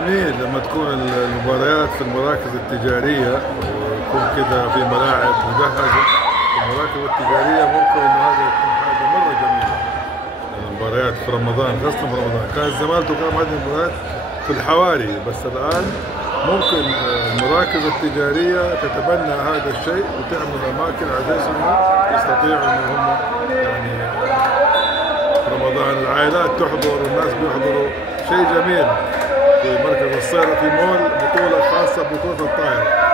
جميل لما تكون المباريات في المراكز التجارية ويكون كذا في ملاعب مجهزة. المراكز التجارية ممكن إنه هذا يكون حاجة مرة جميلة. المباريات في رمضان خاصة في رمضان كان زمان تقام هذه المباريات في الحواري، بس الآن ممكن المراكز التجارية تتبنى هذا الشيء وتعمل أماكن على أساس إنه يستطيعوا إن هم يعني رمضان العائلات تحضر والناس بيحضروا. شيء جميل في مركز الصيرة في مول بطولة خاصة ببطولة الطائرة.